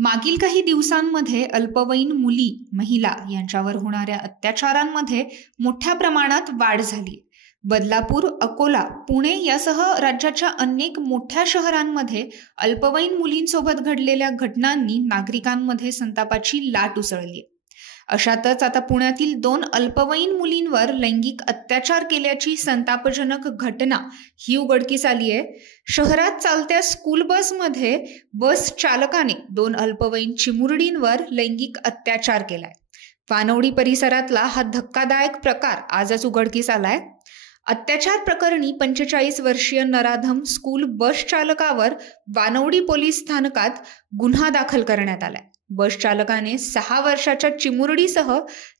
मागील काही दिवसांमध्ये अल्पवयीन मुली, महिला यांच्यावर होणाऱ्या अत्याचारांमध्ये मोठ्या प्रमाणात वाढ झाली. बदलापूर, अकोला, पुणे यासह राज्याच्या अनेक मोठ्या शहरांमध्ये अल्पवयीन मुलींसोबत घडलेल्या घटनांनी नागरिकांमध्ये संतापाची लाट उसळली. अशातच आता पुण्यातील 2 अल्पवयीन मुलींवर लैंगिक अत्याचार केल्याची संतापजनक घटना ही उघडकीस आली आहे. शहरात चालत्या स्कूल बसमध्ये बस चालकाने 2 अल्पवयीन चिमुरडींवर लैंगिक अत्याचार केलाय. वानवडी परिसरातला हा धक्कादायक प्रकार आजच उघडकीस आलाय. अत्याचार प्रकरणी 45 वर्षीय नराधम स्कूल बस चालकावर वानवडी पोलीस स्थानकात गुन्हा दाखल करण्यात आलाय. बस चालकाने 6 वर्षाच्या चिमुरडीसह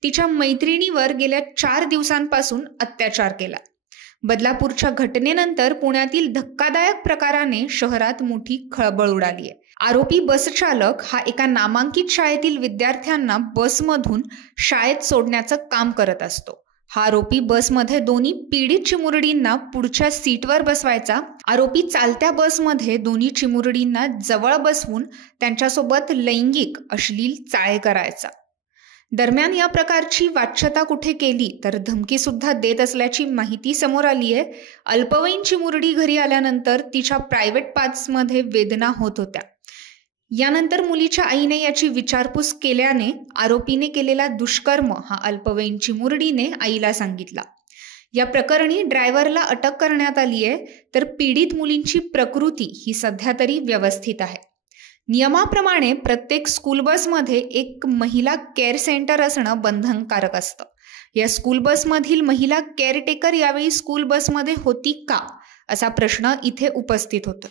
तिच्या मैत्रिणीवर गेल्या 4 दिवसांपासून अत्याचार केला. बदलापूरच्या घटनेनंतर पुण्यातील धक्कादायक प्रकाराने शहरात मोठी खळबळ उडाली आहे. आरोपी बस चालक हा एका नामांकित शाळेतील विद्यार्थ्यांना बसमधून शाळेत सोडण्याचं काम करत असतो. हा आरोपी बसमध्ये दोन्ही पीडित चिमुरडींना पुढच्या सीटवर बसवायचा. आरोपी चालत्या बसमध्ये दोन्ही चिमुरडींना जवळ बसवून त्यांच्यासोबत लैंगिक अश्लील चाळे करायचा. दरम्यान या प्रकारची वाच्यता कुठे केली तर धमकी सुद्धा देत असल्याची माहिती समोर आली आहे. अल्पवयीन चिमुरडी घरी आल्यानंतर तिच्या प्रायव्हेट पार्ट्समध्ये वेदना होत होत्या. यानंतर मुलीच्या आईने याची विचारपूस केल्याने आरोपीने केलेला दुष्कर्म हा अल्पवयीन चिमुरडीने आईला सांगितला. या प्रकरणी ड्रायव्हरला अटक करण्यात आली आहे, तर पीडित मुलींची प्रकृती ही सध्या तरी व्यवस्थित आहे. नियमाप्रमाणे प्रत्येक स्कूल बसमध्ये एक महिला केअर सेंटर असणं बंधनकारक असतं. या स्कूल बसमधील महिला केअरटेकर यावेळी स्कूल बसमध्ये होती का, असा प्रश्न इथे उपस्थित होतो.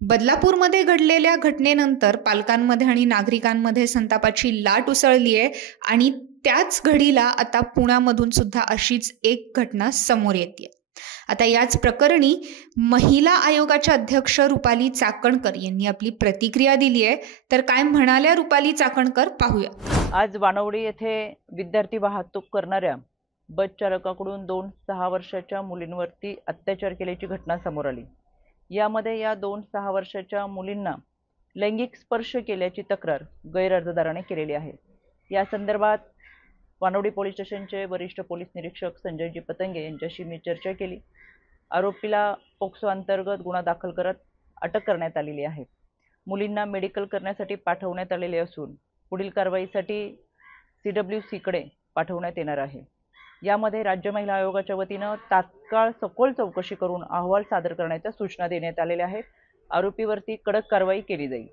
बदलापूरमध्ये घडलेल्या घटनेनंतर पालकांमध्ये आणि नागरिकांमध्ये संतापाची लाट उसळली आहे आणि त्याच घडीला आता पुण्यामधून सुद्धा अशीच एक घटना समोर येते. आता याच प्रकरणी महिला आयोगाच्या अध्यक्ष रुपाली चाकणकर यांनी आपली प्रतिक्रिया दिली आहे. तर काय म्हणाल्या रुपाली चाकणकर पाहूया. आज वानवडी येथे विद्यार्थी वाहतूक करणाऱ्या बस चालकाकडून 2 6 वर्षाच्या मुलींवरती अत्याचार केल्याची घटना समोर आली. यामध्ये या 2 6 वर्षाच्या मुलींना लैंगिक स्पर्श केल्याची तक्रार गैरअर्जदाराने केलेली आहे. या संदर्भात वानवडी पोलीस स्टेशनचे वरिष्ठ पोलीस निरीक्षक संजयजी पतंगे यांच्याशी मी चर्चा केली. आरोपीला पोक्सो अंतर्गत गुन्हा दाखल करत अटक करण्यात आलेली आहे. मुलींना मेडिकल करण्यासाठी पाठवण्यात आलेले असून पुढील कारवाईसाठी CWCकडे पाठवण्यात येणार आहे. यामध्ये राज्य महिला आयोगाच्या वतीनं तात्काळ सखोल चौकशी करून अहवाल सादर करण्याच्या सूचना देण्यात आलेल्या आहेत. आरोपीवरती कडक कारवाई केली जाईल.